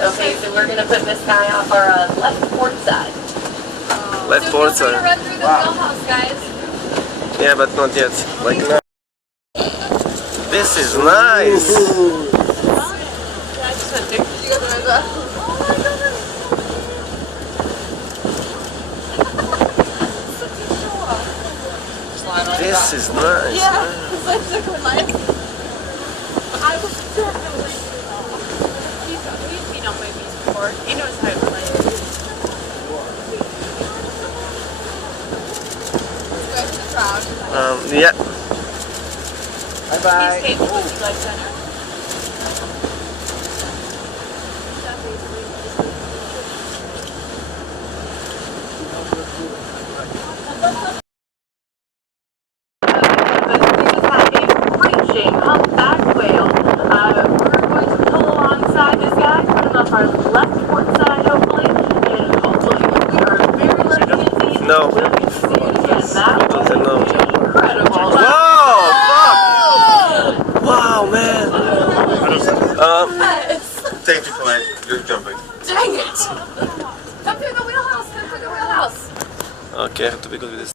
Okay, so we're gonna put this guy off our left port side. Left So port feel free to side. run through the wheelhouse, guys. Yeah, but not yet. Like now. This is nice. This is nice. Yeah, it's a good life. I was definitely he's been on movies before. He knows how to play. Go to the crowd. Yeah. Bye bye. He's capable, you like center. Humpback whale. We're going to pull alongside this guy, put him off our left port side, hopefully, and hopefully, if we are very lucky indeed, No. we'll get to see it again. That was No. incredible. Wow! Fuck! Wow, man. Take it, Colleen. You're jumping. Dang it! Come through the wheelhouse, come through the wheelhouse. Okay, I have to be good with this.